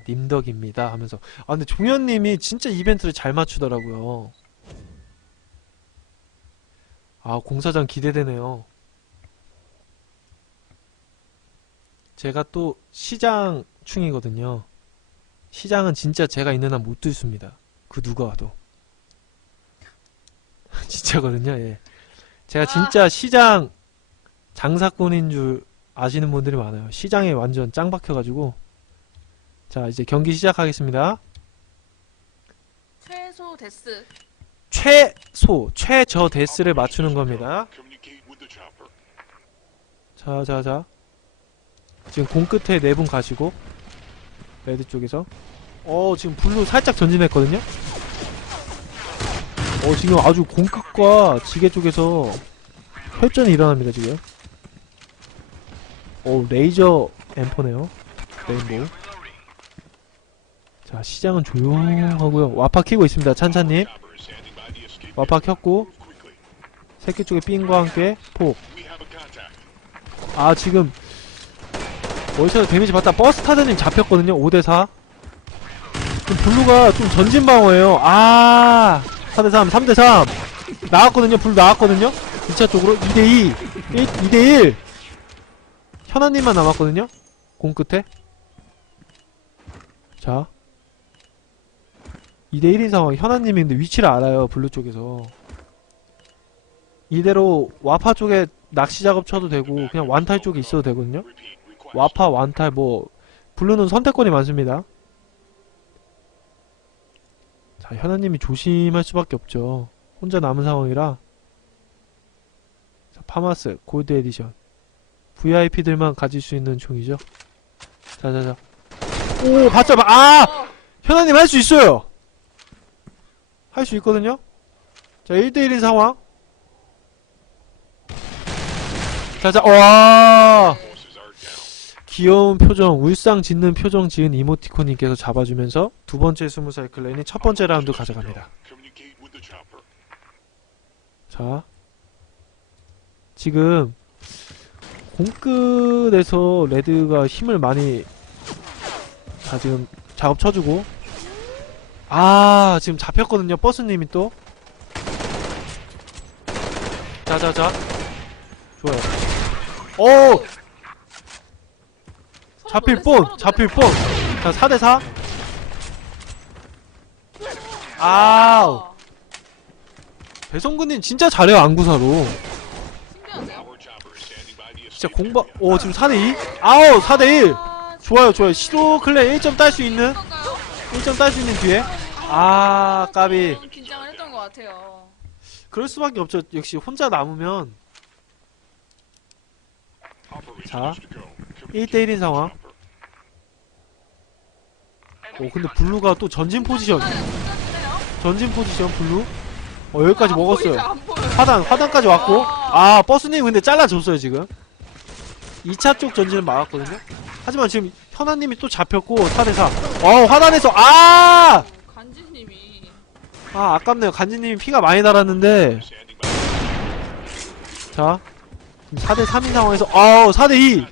님 덕입니다 하면서. 아 근데 종현님이 진짜 이벤트를 잘 맞추더라고요. 아 공사장 기대되네요. 제가 또 시장 충이거든요. 시장은 진짜 제가 있는 한 못 들습니다. 그 누가 와도. 진짜거든요 예. 제가 아. 진짜 시장 장사꾼인 줄 아시는 분들이 많아요. 시장에 완전 짱 박혀가지고 자 이제 경기 시작하겠습니다. 최소 데스. 최소 최저 데스를 맞추는 겁니다. 자자 자. 지금 공 끝에 네 분 가시고 레드 쪽에서. 어 지금 블루 살짝 전진했거든요? 어 지금 아주 공 끝과 지게 쪽에서 혈전이 일어납니다 지금. 어 레이저 엠퍼네요. 레인보우 자 시장은 조용하고요. 와파 키고 있습니다 찬찬님. 와파 켰고 새끼 쪽에 삥과 함께 폭. 아 지금 월차도 데미지 받다 버스 타드님 잡혔거든요 5대4 지금 블루가 좀 전진 방어예요. 아 4대3 3대3 나왔거든요 블루 나왔거든요. 2차 쪽으로 2대2 2대1 현아님만 남았거든요 공 끝에. 자 2대1인 상황 현아님이 근데 위치를 알아요 블루 쪽에서. 이대로 와파 쪽에 낚시 작업 쳐도 되고 그냥 완탈 쪽에 있어도 되거든요? 와파 완탈 뭐 블루는 선택권이 많습니다. 자 현아님이 조심할 수밖에 없죠. 혼자 남은 상황이라. 자, 파마스 골드 에디션. VIP들만 가질 수 있는 총이죠? 자자자. 오 봐- 아! 어, 현아님 할 수 있어요 할 수 있거든요 자 1대1인 상황 자자 와 네. 귀여운 표정, 울상 짓는 표정 지은 이모티콘님께서 잡아주면서 두 번째 스무 살 클랜이 첫 번째 라운드 가져갑니다. 자, 지금 공끝에서 레드가 힘을 많이 자 지금 작업 쳐주고 아 지금 잡혔거든요 버스님이 또 자자자 좋아요 오 잡힐 뻔! 잡힐 놀랬어. 뻔! 자, 4대4. 아우! 어, 배성근님 진짜 잘해요, 안구사로. 진짜 공바, 오, 지금 4대2? 아우, 4대1! 아, 좋아요, 좋아요. 시도 클레 1점 딸 수 있는? 1점 딸 수 있는 뒤에. 아, 까비. 좀 긴장을 했던 것 같아요. 그럴 수밖에 없죠. 역시 혼자 남으면. 자, 1대1인 상황. 오, 근데 블루가 또 전진 포지션. 전진 포지션, 블루. 어, 여기까지 안 먹었어요. 보이죠, 안 보여요. 화단, 화단까지 왔고. 와. 아, 버스님 근데 잘라줬어요, 지금. 2차 쪽 전진은 막았거든요. 하지만 지금 현아님이 또 잡혔고, 4대4. 어, 화단에서, 아! 어, 간지님이 아, 아깝네요. 간지님이 피가 많이 달았는데. 자. 4대3인 상황에서, 어우, 4대2!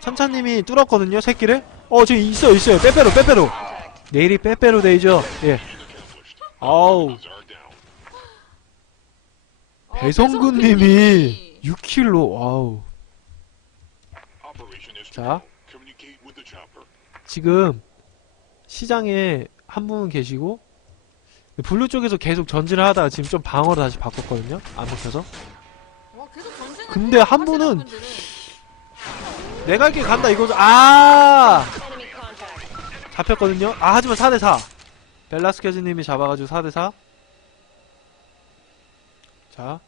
천찬님이 뚫었거든요, 새끼를. 어, 지금 있어요, 있어요. 빼빼로, 빼빼로. 내일이 빼빼로 데이죠. 예. 아우, 어, 배성근님이 6킬로, 와우. 자. 지금 시장에 한분 계시고 블루 쪽에서 계속 전진을 하다가 지금 좀 방어를 다시 바꿨거든요. 안 먹혀서. 근데 한 분은 분들은 내가 할게 간다 이거죠. 아! 잡혔거든요. 아 하지만 4대 4. 벨라스케즈 님이 잡아가지고 4대 4. 자.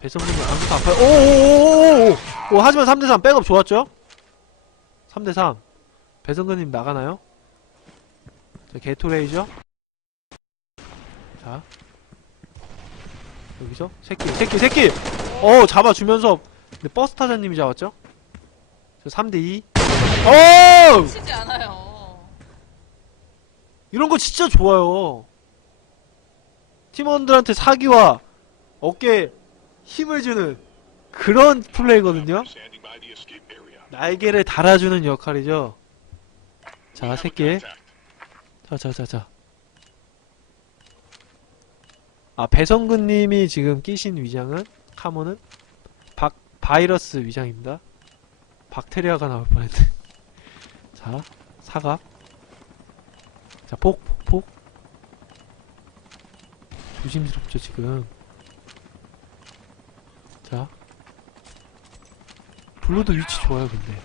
배성민이 안부터 아파요. 오오오오오! 오 하지만 3대 3 백업 좋았죠? 3대 3. 배성근 님 나가나요? 자, 게토레이죠? 자. 여기서 새끼, 새끼, 새끼! 어, 잡아주면서 근데 버스 타자님이 잡았죠? 저 3대2 어! 치지 않아요. 이런 거 진짜 좋아요 팀원들한테 사기와 어깨에 힘을 주는 그런 플레이거든요 날개를 달아주는 역할이죠 자, 세 개. 자, 자, 자, 자. 아, 배성근님이 지금 끼신 위장은, 카모는, 박, 바이러스 위장입니다. 박테리아가 나올 뻔했네. 자, 사각. 자, 폭, 폭, 폭. 조심스럽죠, 지금. 자. 블루도 위치 좋아요, 근데.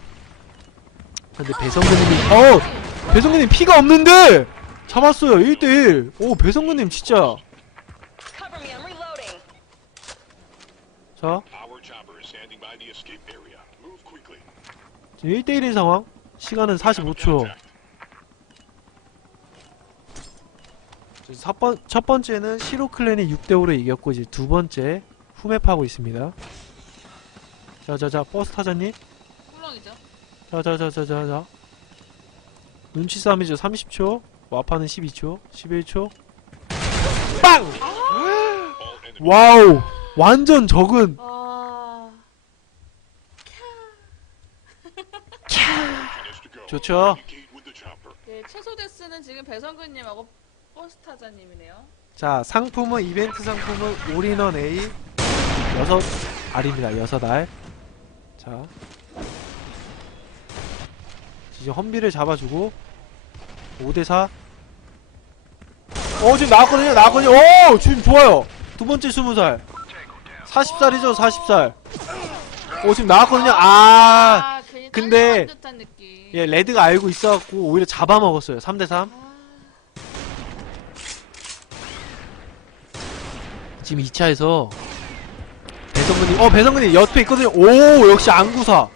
근데 배성근님이, 어! 배성근님 피가 없는데! 잡았어요, 1대1. 오, 배성근님 진짜. 자, Our chopper is standing by the escape area. Move quickly. 지금 1대1인 상황. 시간은 45초. 첫, 번, 첫 번째는 시로 클랜이 6대5로 이겼고, 이제 두 번째 후맵하고 있습니다. 자, 자, 자, 버스 타자님. 꿀렁이죠. 자, 자, 자, 자, 자, 자. 눈치 싸움이죠. 30초. 와파는 12초. 11초. 빵! 와우! 완전 적은. 좋죠. 네, 최소 데스는 지금 배성근님하고 버스 타자님이네요. 자, 상품은, 이벤트 상품은 올인원 A. 여섯 알입니다. 여섯 알. 자. 지금 험비를 잡아주고. 5대4. 어, 지금 나왔거든요. 나왔거든요. 오! 지금 좋아요. 두 번째 20살. 40살이죠, 40살. 오, 지금 나왔거든요. 아. 아 괜히 근데- 딴 듯한 느낌. 예, 레드가 알고 있어갖고 오히려 잡아먹었어요. 3대3. 아, 지금 2차에서 배성근이 어 배성근이 옆에 있거든요 오 역시 안구사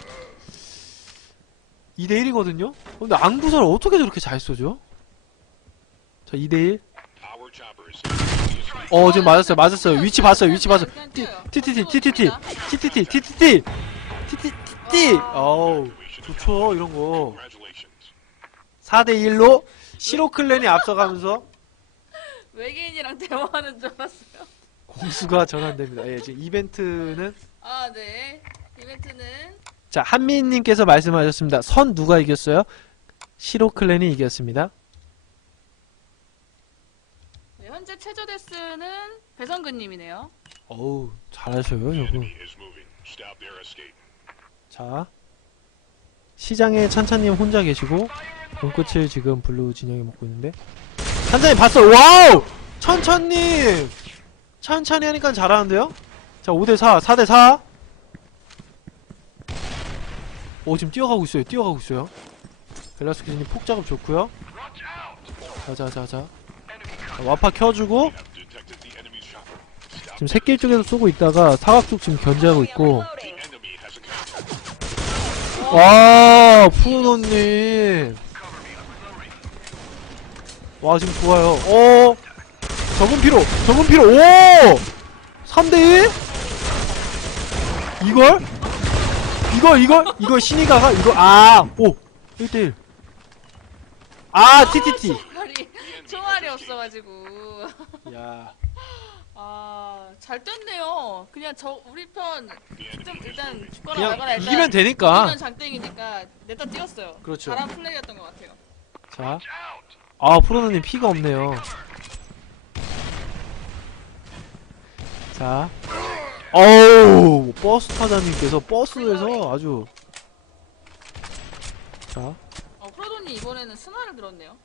2대1이거든요 근데 안구사를 어떻게 저렇게 잘 쏘죠? 자 2대1 Our chopper is standing by the escape 어 지금 맞았어요 맞았어요 위치 봤어요 위치 봤어요 그냥 티- 뛰어요. TTT 또 TTT 뛰자. TTT TTT TTT 아. 어우 좋죠 이런거 Congratulations. 4대1로 시로클랜이 앞서가면서 외계인이랑 대화하는 줄 알았어요. 공수가 전환됩니다 예 지금 이벤트는 아, 네. 이벤트는 자, 한미님께서 말씀하셨습니다. 선 누가 이겼어요? 시로클랜이 이겼습니다. 네, 현재 최저 데스는 배성근님이네요. 어우, 잘하셔요, escape. 자, 시장에 찬찬님 혼자 계시고, 돈끝을 지금 블루 진영이 먹고 있는데. 찬찬님 봤어요! 와우! 찬찬님! 찬찬히 하니까 잘하는데요? 자, 5대4, 4대4. 오, 지금 뛰어가고 있어요, 뛰어가고 있어요. 벨라스키즈님 폭 작업 좋고요 자, 자, 자, 자. 자, 와파 켜주고. 지금 새끼 쪽에서 쏘고 있다가 사각 쪽 지금 견제하고 있고. 와 푸노님 와 지금 좋아요 어 적은 피로 적은 피로 오 3대1 이걸 이걸 이걸 이걸 신이가가 이거 아오 1대1 아 TTT 총알이 총알이 없어가지고 야 아잘 떴네요. 그냥 저 우리 편 좀 일단. 죽거나 그냥 말거나 일단 이기면 되니까 이기면 장땡이니까 냈다 뛰었어요. 그렇죠. 잘한 플레이였던 것 같아요. 자, 아 프로노님 피가 없네요. 자, 어우 버스 타자님께서 버스에서 아주 자, 어 프로돈이 이번에는 스나를 들었네요.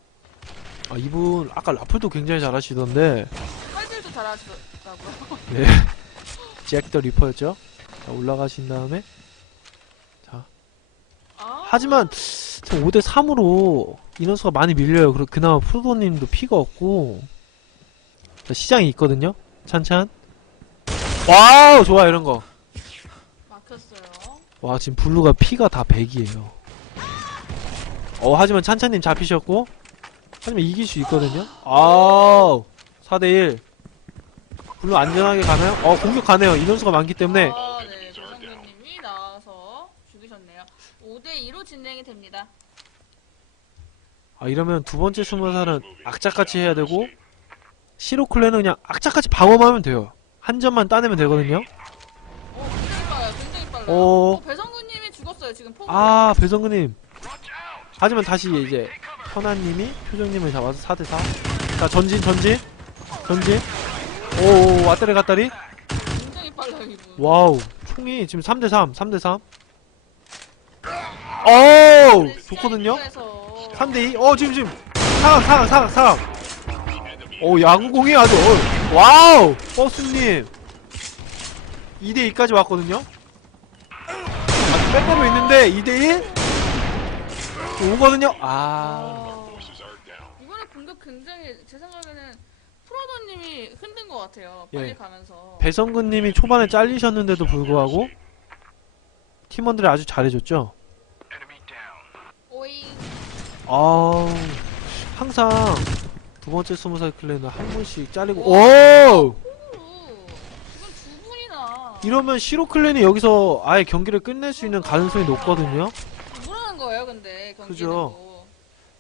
아 이분 아까 라플도 굉장히 잘하시던데, 활질도 잘하시더라고요. 네, 잭더 리퍼였죠. 자 올라가신 다음에, 아, 하지만 5대 3으로 인원수가 많이 밀려요. 그리고 그나마 프로도님도 피가 없고, 자 시장이 있거든요. 찬찬. 와우 좋아 이런 거. 막혔어요. 와 지금 블루가 피가 다 100이에요 어 하지만 찬찬님 잡히셨고 하지만 이길 수 있거든요 아우 4대 1 블루 안전하게 가나요? 어 공격 가네요 인원수가 많기 때문에 아, 네, 조성근님이 나와서 죽이셨네요. 5대 2로 진행이 됩니다. 아 이러면 두 번째 스무살은 악착같이 해야 되고 시로클레는 그냥 악착같이 방어만 돼요 한 점만 따내면 되거든요 어, 굉장히 빨라요. 굉장히 빨라요. 어. 어, 배성근님이 죽었어요. 지금 포. 아 배성근님 하지만 다시 이제 현아님이 표정님을 잡아서 4대 4 자 전진 전진 전진 오 왔다리 갔다리 굉장히 빨라요 이분. 와우 총이 지금 3대 3 3대3 어우 네, 좋거든요 시간에서 3대 2 어 지금 지금 상황 상황 상황 상황 오 야구공이 아주 어, 와우 버스님 2대 2까지 왔거든요 아직 빼빼로 있는데 2대 1 오거든요 아 아. 이번에 공격 굉장히 제 생각에는 프로더님이 흔든 것 같아요. 빨리 예. 가면서. 배성근님이 초반에 잘리셨는데도 불구하고 팀원들이 아주 잘해줬죠 오이. 아우 항상 두 번째 스무 살 클랜은 한 분씩 잘리고 오두 분이나. 이러면 시로 클랜이 여기서 아예 경기를 끝낼 수 있는 가능성이 높거든요. 모르는 거예요, 근데 경기는 그죠. 뭐.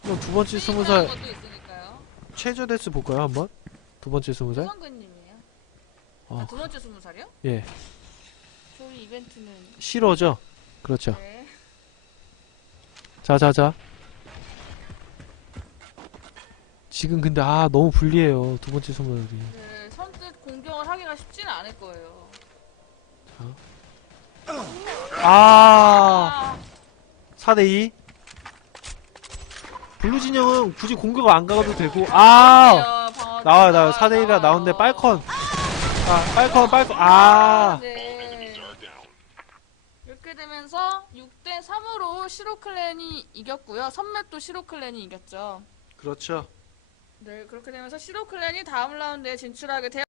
그럼 두 번째 스무 살 것도 있으니까요. 최저 데스 볼까요 한번? 두 번째 스무 살? 성근님이에요. 어, 아, 두 번째 스무 살이요? 예 저희 이벤트는 시로죠. 그렇죠. 네. 자자자. 지금 근데 아 너무 불리해요 두 번째 살이. 네, 선뜻 공격을 하기가 쉽지는 않을 거예요. 아 4대2 블루 진영은 굳이 공격 안 가도 되고 아 나와 나와 4대1이라 나오는데 빨컨 아 빨컨 빨컨 아 네. 이렇게 되면서 6대 3으로 시로 클랜이 이겼고요. 선맵도 시로 클랜이 이겼죠. 그렇죠 네, 그렇게 되면서 시로 클랜이 다음 라운드에 진출하게 되었